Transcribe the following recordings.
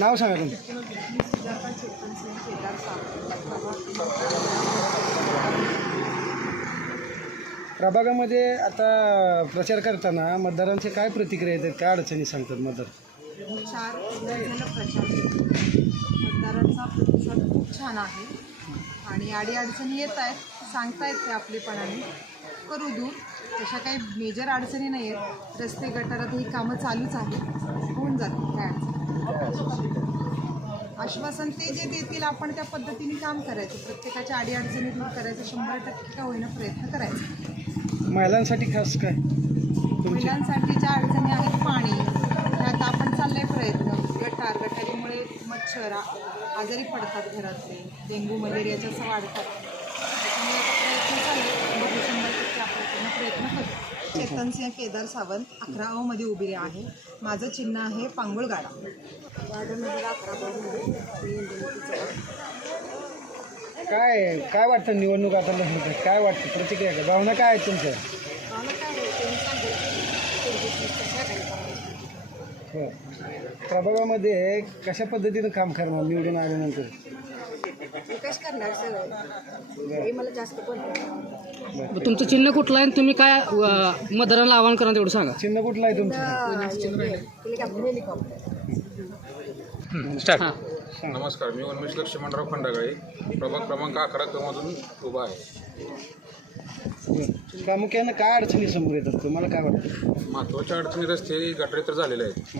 नाव सांगा तुमचं. प्रभागामध्ये आता प्रचार करताना मतदारांचे काय प्रतिक्रिया येतात? काय अडचणी सांगतात मतदार चार झालं प्रचार मतदारांचा प्रतिसाद खूप छान आहे. आणि अडीअडचणी येत आहेत. सांगतायत ते आपलेपणाने. करू दूर. तशा काही मेजर अडचणी नाही आहेत रस्ते गटारात ही कामं चालूच आहेत. होऊन जातील काय अडचणी? आश्वासन ते जे देतील आपण त्या पद्धतीने काम करायचं. प्रत्येकाच्या अडीअडचणी दूर करायचं. शंभर टक्के का होईना प्रयत्न करायचा. महिलांसाठी खास काय? तुमची? महिलांसाठीच्या अडचणी आहेत पाणी. त्यात आपण चाललाय प्रयत्न. गटार गटारीमुळे मच्छर आजारी पडतात घरातले. डेंग्यू मलेरियाच्या असं वाढतात. त्याच्यामुळे प्रयत्न चालले बघू शंभर टक्के आपण पूर्ण प्रयत्न करू चेतन सिंह केदार सावंत अकरा अ मध्ये उभी आहे. माझं चिन्ह आहे पांगुळ गाडा वार्ड नंबर अकरा ब मध्ये मी इंदुमती चव्हाण. काय काय वाटतं निवडणूक आता लग्न काय वाटतं? प्रतिक्रिया काय? भावना काय आहेत तुमच्या. हो. प्रभागामध्ये कशा पद्धतीनं काम करणार निवडून आल्यानंतर? विकास करणार सगळं. हे मला जास्त पण मग तुमचं चिन्ह कुठलं आहे आणि तुम्ही काय अ, मतदारांना आवाहन करा तेवढं सांगा. चिन्ह कुठलं आहे तुमचं? हां. नमस्कार मी उन्मेष लक्ष्मणराव खंडागळे प्रभाग क्रमांक अकरा क्रमांतून उभा आहे. प्रामुख्यानं काय अडचणी समोर येतात? तुम्हाला काय वाटतं? महत्त्वाच्या अडचणी रस्ते गटरे तर झालेले आहेत.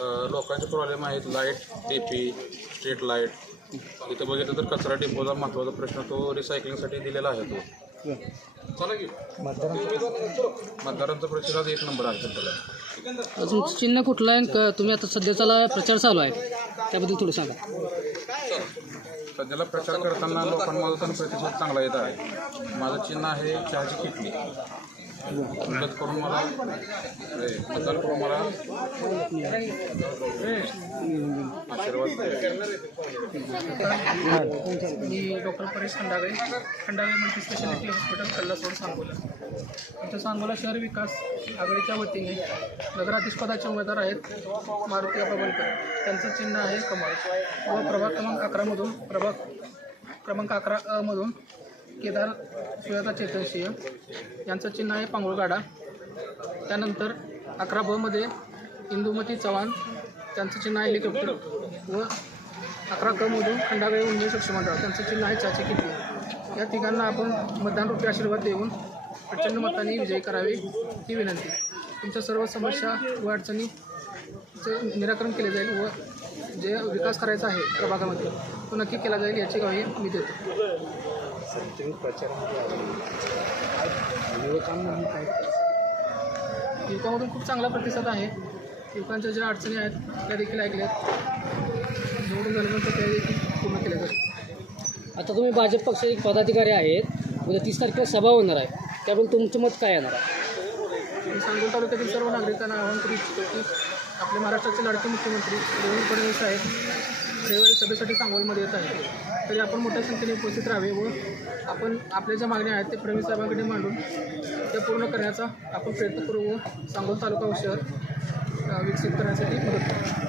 अ, लोकांचे प्रॉब्लेम आहेत लाइट टेपी स्ट्रीट लाइट इथं बघितलं तर कचरा डिपोचा महत्त्वाचा प्रश्न तो रिसायकलिंगसाठी दिलेला आहे तो. चला की. मतदारांचा प्रतिसाद एक नंबर आहे सध्याला. तुमचं चिन्ह कुठलं आहे? क- तुम्ही आता सध्याचा प्रचार चालू आहे. त्याबद्दल थोडं सांगा. सध्याला प्रचार करताना लोकांमधून प्रतिसाद चांगला येत आहे. माझं चिन्ह आहे चहाची किटली मदत करून मला मतदान करून मला. मी doctor Paresh Khandave. Khandave multi speciality hospital Kallasod Sangola. आमच्या सांगोला शहर विकास आघाडीच्या वतीने नगराधीशपदाचे उमेदवार आहेत मारुती प्रबलकर त्यांचं चिन्ह आहे कमळ. व प्रभाग क्रमांक अकरामधून प्रभाग क्रमांक अकरा अमधून केदार सुजाता चेतनसिंह यांचं चिन्ह आहे पांगुळगाडा. त्यानंतर अकरा बमध्ये इंदुमती चव्हाण त्यांचं चिन्ह आहे हेलिकॉप्टर व अकरा क्रममधून खंडागळे उन्मेष लक्ष्मणराव त्यांचं चिन्ह आहे चाची किटली या तिघांना आपण मतदान रूपी आशीर्वाद देऊन प्रचंड मताने विजयी करावे ही विनंती. तुमच्या सर्व समस्या व अडचणीचे निराकरण केले जाईल व जे विकास करायचा आहे प्रभागामध्ये तो नक्की केला जाईल याची ग्वाही मी देतो. युवकामधून खूप चांगला प्रतिसाद आहे. युवकांच्या ज्या अडचणी आहेत त्या देखील ऐकल्यात निवडून झाल्यानंतर त्या देखील पूर्ण केल्या जातील. आता तुम्ही भाजप पक्षाचे पदाधिकारी आहेत. उद्या तीस तारखेला सभा होणार आहे. त्याबद्दल तुमचं मत काय येणार आहे? मी सांगोल तालुक्यातील सर्व नागरिकांना आवाहन करू इच्छितो की आपले महाराष्ट्राचे लाडके मुख्यमंत्री देवेंद्र फडणवीस साहेब रविवारी सभेसाठी सांगोलमध्ये येत आहेत. तरी आपण मोठ्या संख्येने उपस्थित राहावे व आपण आपल्या ज्या मागण्या आहेत ते फडणवीस साहेबांकडे मांडून त्या पूर्ण करण्याचा आपण प्रयत्न करू व सांगोल तालुका व शहर विकसित करण्यासाठी मदत करू